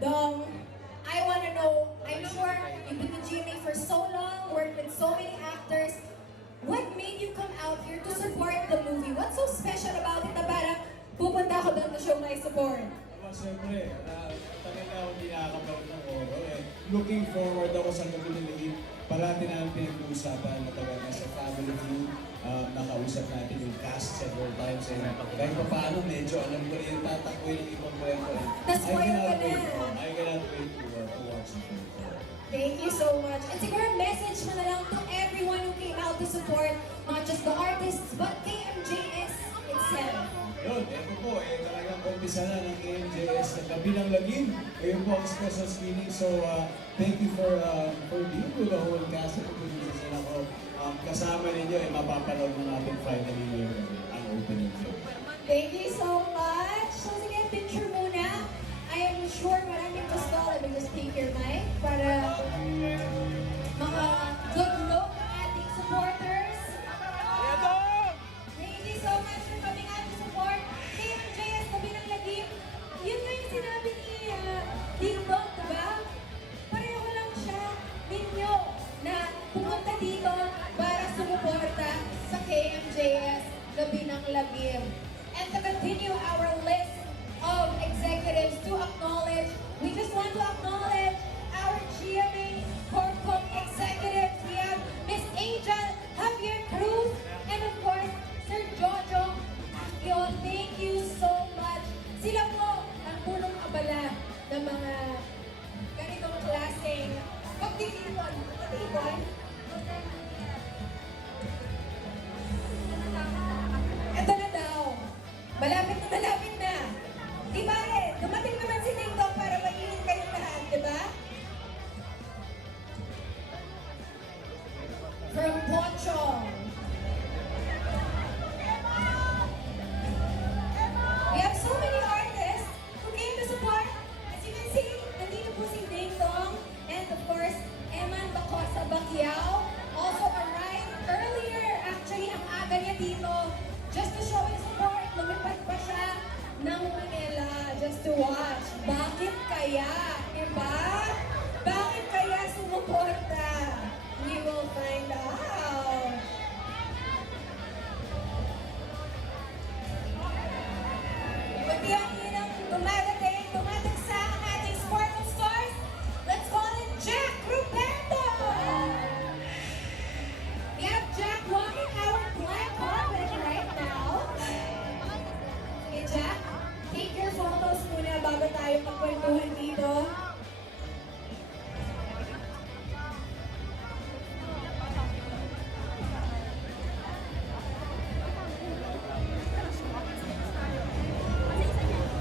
Dong, I want to know, I'm sure you've been with GMA for so long, worked with so many actors. What made you come out here to support the movie? What's so special about it na parang pupunta ako doon to show my support? Siyempre, tagal na ako hindi nakakabalik ng oro. Looking forward ako sa gabi ng Lihim. Parati namin pinag-uusapan na tagal na sa family view. Nakausap natin yung cast several times. Kahit pa paano, medyo alam ko na yung tatakbo yung ibang kwento. Na-spoil ka na. I cannot wait to watch the film. Thank you so much. And siguro message mo na lang to everyone who came out to support not just the artists but KMJS itself. Yun, eto po, talagang umpisa na ng KMJS na gabi ng lagim. Ngayon po ang special screening. So, thank you for being with the whole cast of the producers na ako. Kasama ninyo, mapapanood mo natin finally yung opening film. Thank you so much. So sige, picture muna. I am sure maraming gusto. Let me just take your mic para mga good look ng ating supporters. Thank you so much for coming out to support KMJS Gabi ng Lagim. Yun nga yung sinabi ni Ding Dong, diba? Pareho lang siya ninyo na pumunta dito para sumuporta sa KMJS Gabi ng Lagim. And to continue our list of executives to acknowledge, we just want to acknowledge our GMA Corpcom executives. We have Miss Angel Javier Cruz and of course, Sir Jojo Akio. Thank you so much. Sila po ang punong abala ng mga ganitong klaseng pagtitipon. Pagtitipon? Ito na daw. Malapit na malapit na. Di ba dumating naman si Ding Dong para magiging kayong lahat, di ba? From Pochong. We have so many artists who came to support. As you can see, nandito po si Ding Dong and of course, Eman Bacosa Bacquiao also arrived earlier. Actually, ang aga niya dito just to show his support. Lumipad pa siya ng Manila just to watch. Bakit kaya? Diba? Bakit kaya sumuporta? We will find out. Pagdiyan ang dumadagsa ang ating Sparkle Stars. Let's call in Jack Ruperto! We have Jack walking our black carpet right now. Sige, Jack, take your photos muna bago tayo magkwentuhan dito.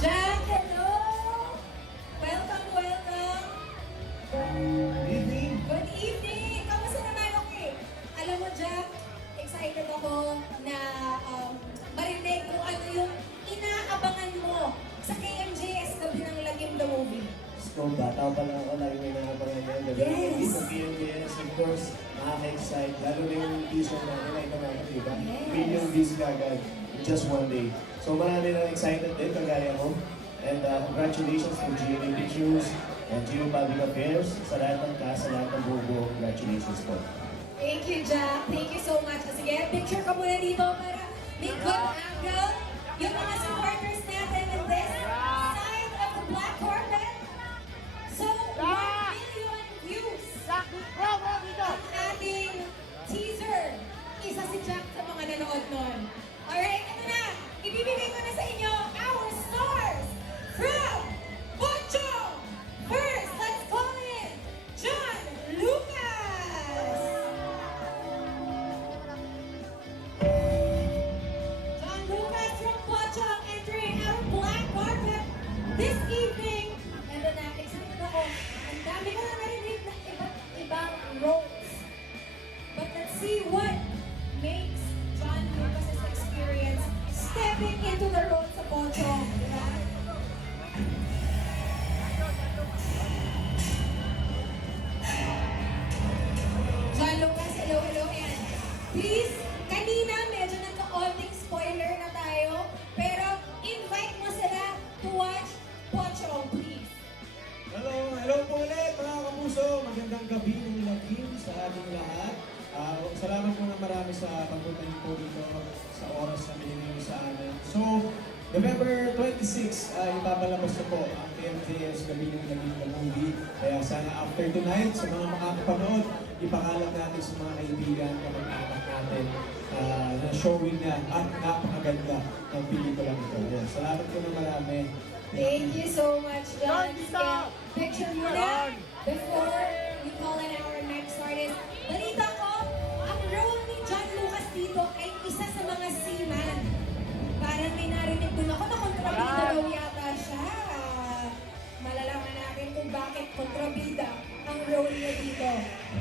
Jack, hello! Welcome, welcome! Evening! Good evening! Kamusta naman? Okay. Alam mo, Jack, excited ako na marinig kung ano yung inaabangan mo sa KMJS Gabi ng Lagim the movie. So, bata pa lang ako, lagi may nakapangan yan. Yes. Sa PNBS, of course, nakaka-excite. Lalo na yung teaser natin na ito natin, di ba? Yes. Million views kagad in just one day. So, marami na excited din, kagaya mo. And congratulations to GMA Pictures and GMA Public Affairs sa lahat ng cast, sa lahat ng buo. Congratulations po. Thank you, Jack. Thank you so much. Sige, picture ka muna dito para may good angle. Yung mga supporters natin in this side of the black carpet. So, 1 million views ang ating teaser. Isa si Jack sa mga nanood nun. Alright, ito na. Ibibigay ko na sa inyo our stars from Pochong. First, let's call in John Lucas. John Lucas from Pochong entering our black carpet this evening. And then excited ako. Ang dami ko na narinig na iba't ibang roles. But let's see what makes John Lucas's experience stepping into the role sa Pochong. Diba? John Lucas, hello, hello. And please, kanina medyo nagka-onting spoiler na tayo. Pero invite mo sila to watch Pochong, please. magandang gabi ng lagim sa ating lahat. Salamat po na marami sa pagpunta niyo po dito sa oras na binigay niyo sa amin. So, November 26, ipapalabas na po ang PMJS Gabi ng Lagim na movie. Kaya sana after tonight, sa mga makakapanood, ipangalan natin sa mga kaibigan, kamag-anak natin na showing na at napakaganda ng pelikulang ito. Yan. Salamat po na marami. Thank you so much, John. Picture muna before we call in our next artist. Balita ko, ang role ni John Lucas dito ay isa sa mga seaman. Parang may narinig dun ako na kontrabida daw yata siya. Malalaman natin kung bakit kontrabida ang role niya dito.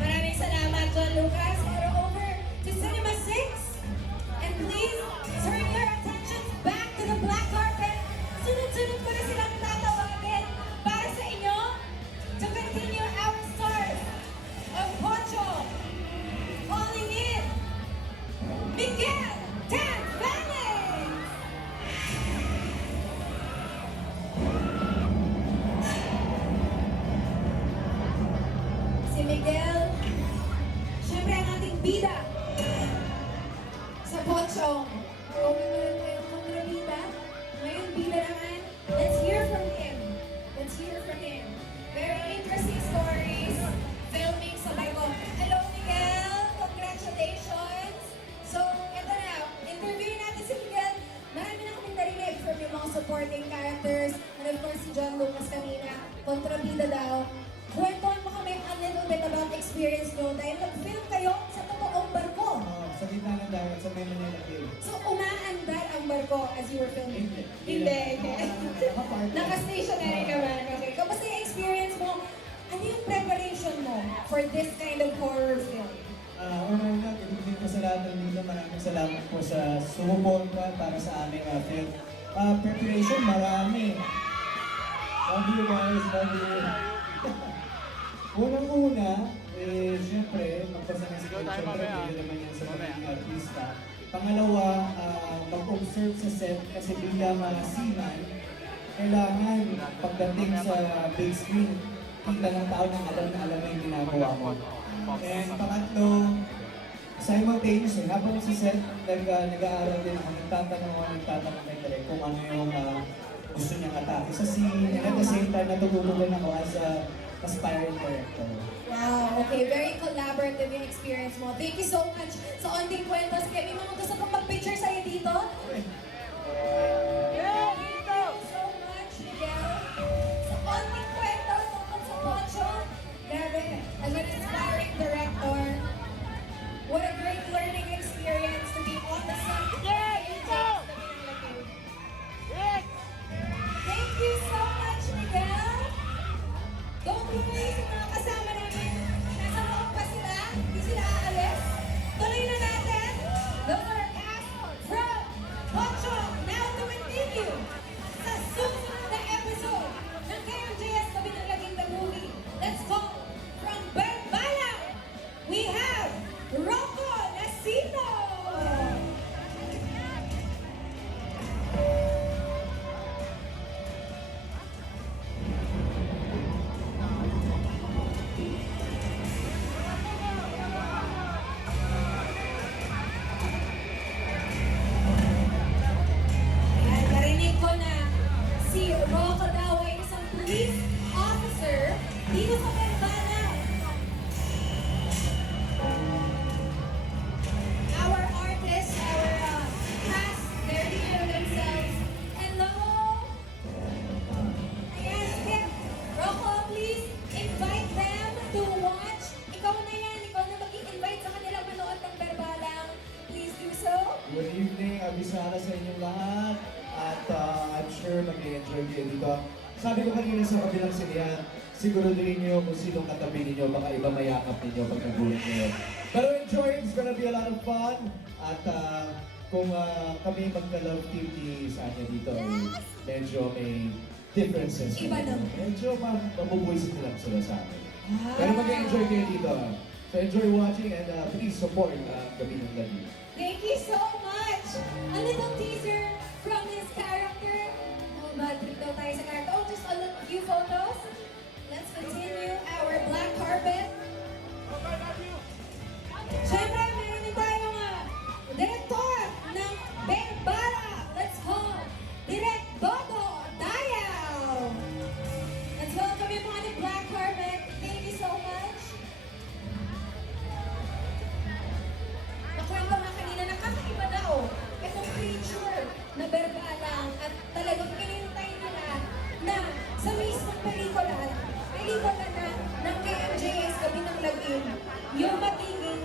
Maraming salamat, John Lucas. We're over to Cinema 6. And please, turn your attention back to the black carpet. Sunod-sunod ko na silang tatawagin para sa inyo to continue our stars of Poncho. Calling in, Miguel Dan Valdez! Si Miguel, syempre ang ating bida sa Ponchong. Kung meron kayong kontrabida, ngayon bida naman, let's hear from him. Let's hear from him. Very interesting stories. Filming sabay ko. Hello, Miguel! Congratulations! So, eto na. Interviewin natin si Miguel. Marami na kaming narinig from yung mga supporting characters. And of course, si John Lucas kanina. Kontrabida daw. Kwentuhan mo kami a little bit about experience nyo dahil nag-film kayo sa totoong barko. Sa gitna ng dagat sa May Manila Bay. So, umaandar ang barko as you were filming? Hindi. Naka-stationary naman. Okay. Kamusta yung experience mo? Ano yung preparation mo for this kind of horror film? Una, ibigin ko sa lahat ng dito. Maraming salamat po sa sumuporta para sa aming film. Preparation, marami. Love you guys, love you. Unang-una, siyempre, magpasama si Coach. Siyempre, hindi naman yan sa magiging artista. Pangalawa, mag-observe sa set kasi bilang seaman, kailangan pagdating sa big screen, kita ng tao ng alam na alam na yung ginagawa mo. And pangatlo, simultaneously, habang sa set, nag-aaral din ako, nagtatanong kay Direk kung ano yung gusto niyang atake sa scene. And at the same time, natutunan ako as a aspiring director. Wow, okay. Very collaborative yung experience mo. Thank you so much sa onting kwentos. Kaya may mga gusto pong mag-picture sa'yo dito. Thank you so much, Miguel. Sa onting kwento tungkol sa Poncho, grabe, as an inspiring director, what a great learning experience to be on the set. Thank you so much, Miguel. Don't worry sa mga kasama namin. Nasa loob pa sila. Hindi sila aalis. Tuloy na natin. The forecast from Poncho now to continue sa susunod na episode ng KMJS Gabi ng Lagim the Movie. Let's go from Barbala. We have Rocco Nasito. Ayan, narinig ko na si Rocco daw ay isang police officer dito sa Barbala. Our artists, our cast, they're here themselves. Hello! Ayan, sige. Rocco, please invite them to watch. Ikaw na yan, ikaw na mag-i-invite sa kanila manood ng Barbalang. Please do so. Good evening, Abisara sa inyong lahat. At I'm sure mag-enjoy kayo dito. Sabi ko kanina sa kabilang sinihan, siguro din niyo kung sinong katabi ninyo, baka iba mayakap ninyo pag nagulat niyo. Pero enjoy, it's gonna be a lot of fun. At kung kami magka-love team ni Sanya dito, medyo may differences. Iba naman. Medyo mabubuisit lang sila sa amin. Pero mag-enjoy kayo dito. So enjoy watching and please support Gabi ng Lagim. Thank you so much! A little teaser from his character. Oh, bad trip daw tayo sa character. Oh, just a few photos. Let's continue our black carpet. pelikula na ng KMJS Gabi ng Lagim, yung magiging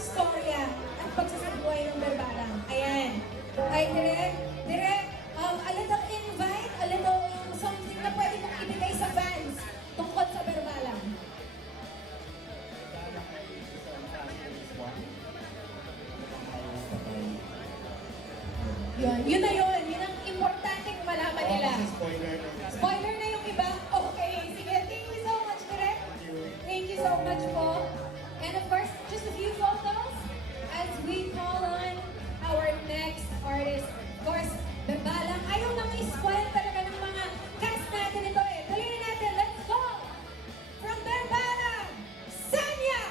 storya at pagsasabuhay ng Berbalang. Ayan. Ay, Direk, a little invite, a little something na pwede mong ibigay sa fans tungkol sa Berbalang. Yun na yun. Yun ang importanteng malaman nila. Spoiler. Spoiler na yung iba? Okay, sige. Thank you so much, Direk. Thank you so much po. And of course, just a few photos as we call on our next artist. Of course, Berbalang. Ayaw nang i-spoil talaga ng mga cast natin ito eh. Tuloy natin. Let's go! From Berbalang, Sanya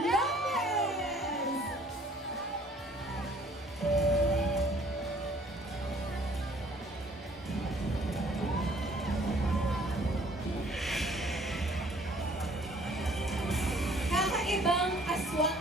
Lopez! Kakaibang aswang